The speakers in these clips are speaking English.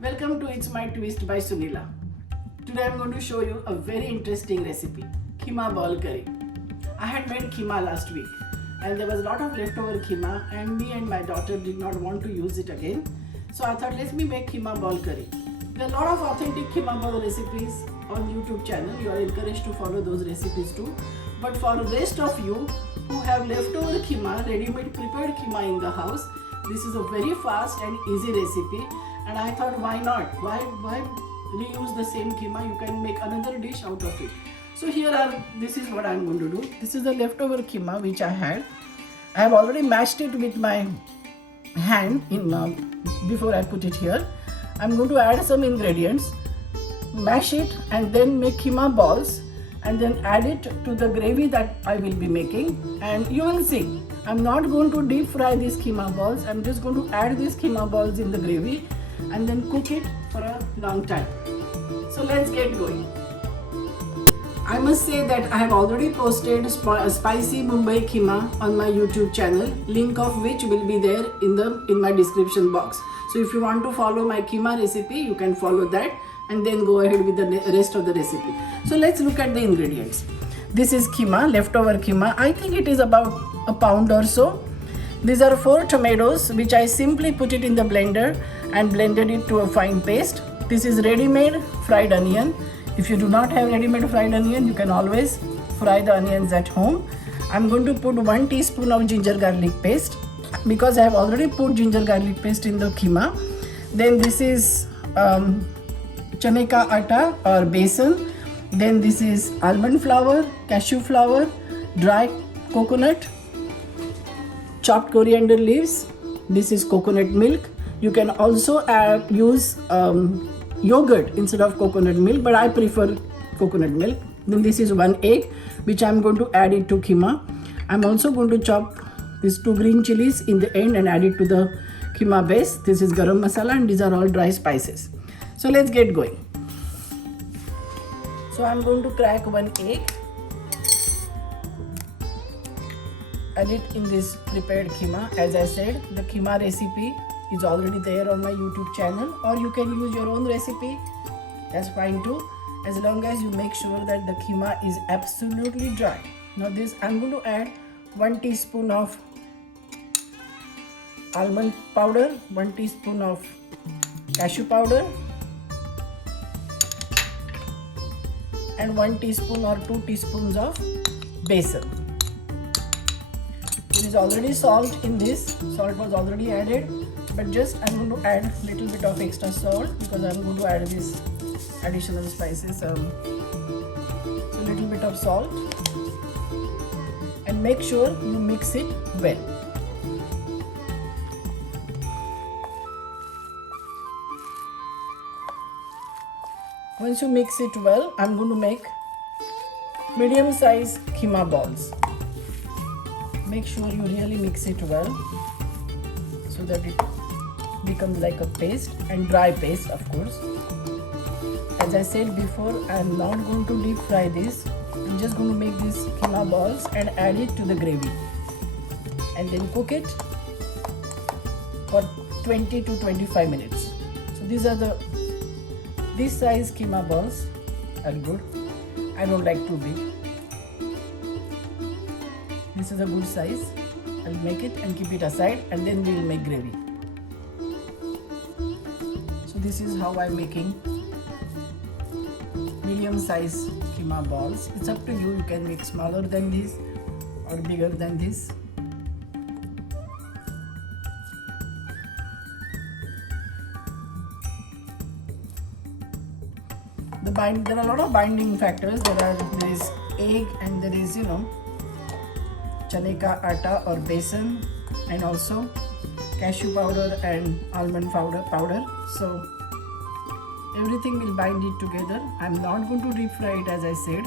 Welcome to It's My Twist by Sunila. Today I'm going to show you a very interesting recipe, keema ball curry. I had made keema last week and there was a lot of leftover keema and me and my daughter did not want to use it again. So I thought let me make keema ball curry. There are a lot of authentic keema ball recipes on YouTube channel. You are encouraged to follow those recipes too. But for the rest of you who have leftover keema, ready-made prepared keema in the house, this is a very fast and easy recipe. And I thought, why not? Why reuse the same keema? You can make another dish out of it. So this is what I'm going to do. This is the leftover keema which I had. I have already mashed it with my hand before I put it here. I'm going to add some ingredients, mash it and then make keema balls and then add it to the gravy that I will be making, and you will see I'm not going to deep fry these keema balls. I'm just going to add these keema balls in the gravy and then cook it for a long time. So let's get going. I must say that I have already posted spicy Mumbai keema on my YouTube channel, link of which will be there in my description box. So if you want to follow my keema recipe, you can follow that and then go ahead with the rest of the recipe. So let's look at the ingredients. This is keema, leftover keema. I think it is about a pound or so. These are 4 tomatoes which I simply put it in the blender and blended it to a fine paste. This is ready-made fried onion. If you do not have ready-made fried onion, you can always fry the onions at home. I'm going to put 1 teaspoon of ginger garlic paste because I have already put ginger garlic paste in the keema. Then this is chane ka atta or besan. Then this is almond flour, cashew flour, dry coconut, chopped coriander leaves. This is coconut milk. You can also use yogurt instead of coconut milk, but I prefer coconut milk. Then this is 1 egg which I'm going to add it to keema. I'm also going to chop these 2 green chilies in the end and add it to the keema base. This is garam masala and these are all dry spices. So let's get going. So I'm going to crack 1 egg, add it in this prepared keema. As I said, the keema recipe is already there on my YouTube channel, or you can use your own recipe. That's fine too, as long as you make sure that the keema is absolutely dry. Now this I'm going to add 1 teaspoon of almond powder, 1 teaspoon of cashew powder and 1 teaspoon or 2 teaspoons of besan. There is already salt in this. Salt was already added, but just I'm going to add a little bit of extra salt because I'm going to add this additional spices. So a little bit of salt and make sure you mix it well. Once you mix it well, I'm going to make medium size keema balls. Make sure you really mix it well so that it becomes like a paste, and dry paste of course. As I said before, I am not going to deep fry this. I'm just going to make these keema balls and add it to the gravy and then cook it for 20 to 25 minutes. So these are this size keema balls are good. I don't like too big. This is a good size. I'll make it and keep it aside and then we'll make gravy. So this is how I'm making medium size keema balls. It's up to you. You can make smaller than this or bigger than this. There are a lot of binding factors. There is egg and there is chane ka atta or besan and also cashew powder and almond powder. So everything will bind it together. I'm not going to deep fry it, as I said.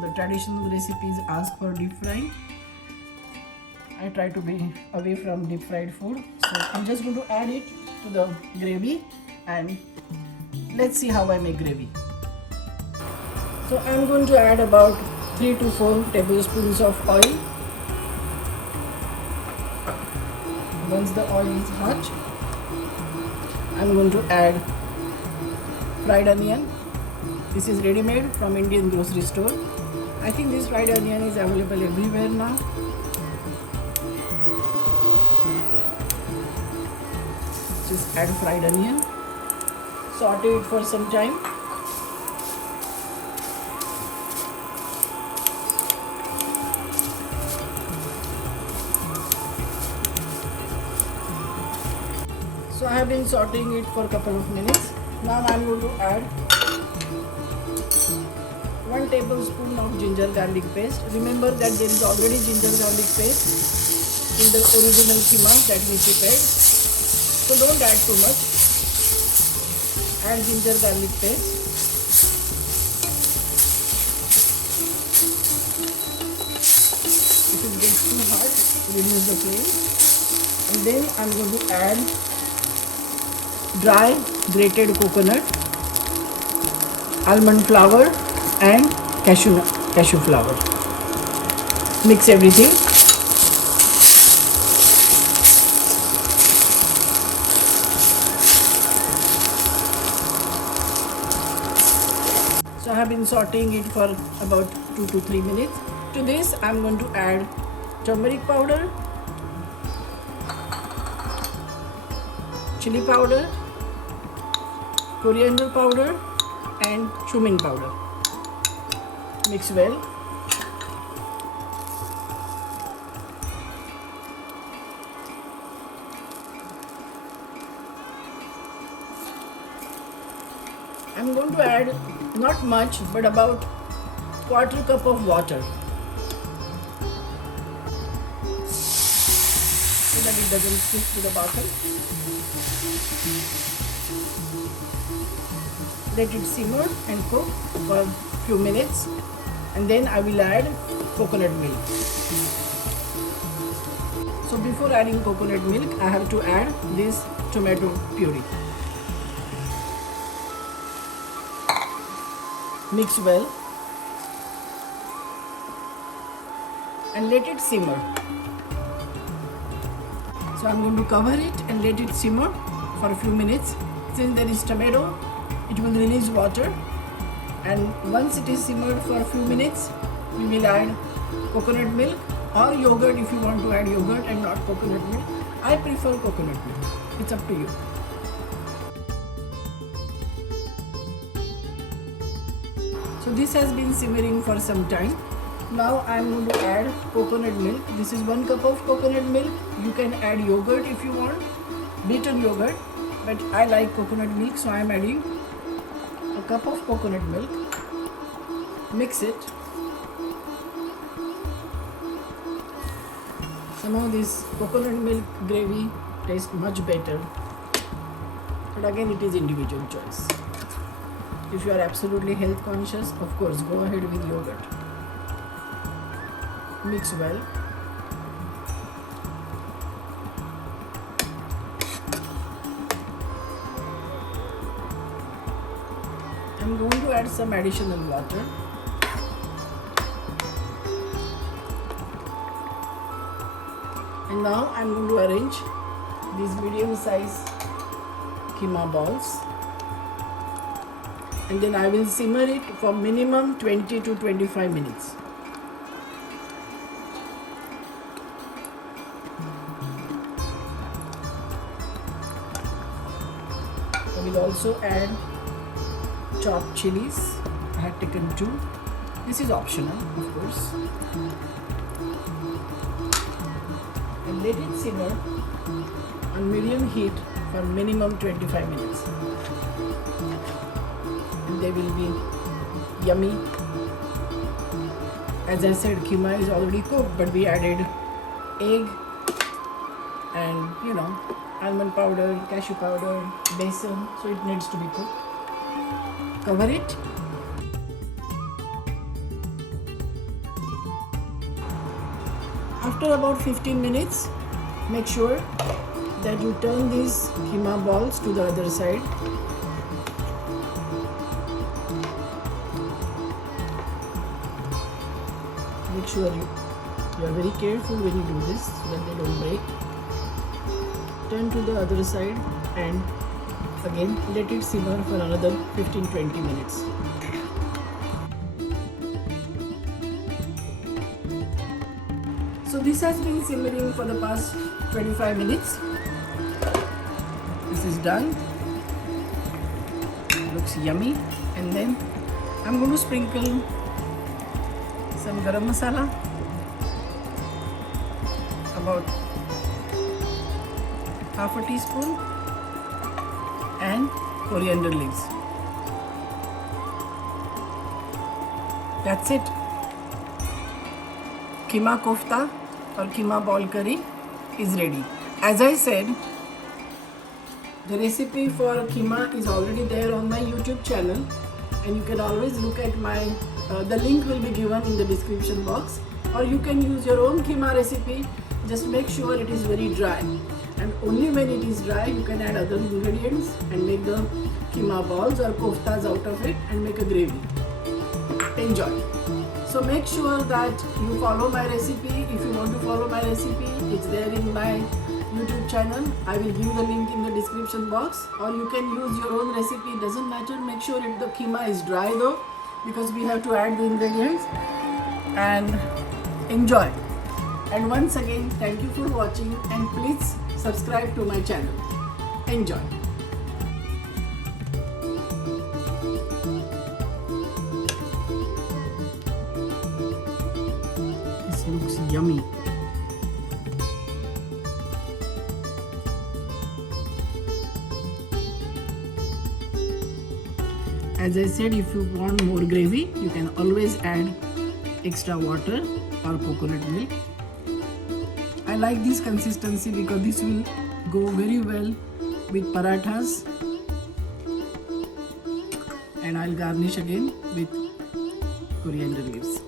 The traditional recipes ask for deep frying. I try to be away from deep fried food. So I'm just going to add it to the gravy and let's see how I make gravy. So I'm going to add about 3 to 4 tablespoons of oil. Once the oil is hot, I'm going to add fried onion. This is ready made from Indian grocery store. I think this fried onion is available everywhere now. Just add fried onion, saute it for some time. So I have been sauteing it for a couple of minutes. Now I am going to add 1 tablespoon of ginger garlic paste. Remember that there is already ginger garlic paste in the original keema that we prepared. So don't add too much. Add ginger garlic paste. If it gets too hot, reduce the flame. And then I'm going to add dry grated coconut, almond flour and cashew flour. Mix everything. So I have been sauteing it for about 2 to 3 minutes. To this I am going to add turmeric powder, chili powder, coriander powder and cumin powder. Mix well. I'm going to add not much but about quarter cup of water so that it doesn't stick to the bottom. Let it simmer and cook for a few minutes, and then I will add coconut milk. So before adding coconut milk, I have to add this tomato puree. Mix well and let it simmer. So I'm going to cover it and let it simmer for a few minutes. Since there is tomato, it will release water, and once it is simmered for a few minutes, we will add coconut milk or yogurt if you want to add yogurt and not coconut milk. I prefer coconut milk. It's up to you. So this has been simmering for some time. Now I am going to add coconut milk. This is 1 cup of coconut milk. You can add yogurt if you want, beaten yogurt, but I like coconut milk, so I am adding a cup of coconut milk. Mix it. Somehow this coconut milk gravy tastes much better, but again it is individual choice. If you are absolutely health conscious, of course, go ahead with yogurt. Mix well. I'm going to add some additional water. And now I'm going to arrange these medium size keema balls. And then I will simmer it for minimum 20 to 25 minutes. I will also add chopped chilies. I have taken 2. This is optional, of course. And let it simmer on medium heat for minimum 25 minutes. And they will be yummy. As I said, keema is already cooked, but we added egg and almond powder, cashew powder, besan, so it needs to be cooked. Cover it. After about 15 minutes, make sure that you turn these keema balls to the other side. Make sure you are very careful when you do this so that they don't break. Turn to the other side and Again, let it simmer for another 15-20 minutes. So this has been simmering for the past 25 minutes. This is done. Looks yummy. And then I'm going to sprinkle some garam masala, about half a teaspoon, and coriander leaves. That's it. Keema kofta or keema ball curry is ready. As I said, the recipe for keema is already there on my YouTube channel, and you can always look at my the link will be given in the description box, or you can use your own keema recipe. Just make sure it is very dry, and only when it is dry you can add other ingredients and make the keema balls or koftas out of it and make a gravy. Enjoy. So make sure that you follow my recipe. If you want to follow my recipe, it's there in my YouTube channel. I will give the link in the description box, or you can use your own recipe. It doesn't matter. Make sure the keema is dry though, because we have to add the ingredients. And enjoy. And once again, thank you for watching, and please subscribe to my channel. Enjoy. This looks yummy. As I said, if you want more gravy, you can always add extra water or coconut milk. I like this consistency because this will go very well with parathas, and I'll garnish again with coriander leaves.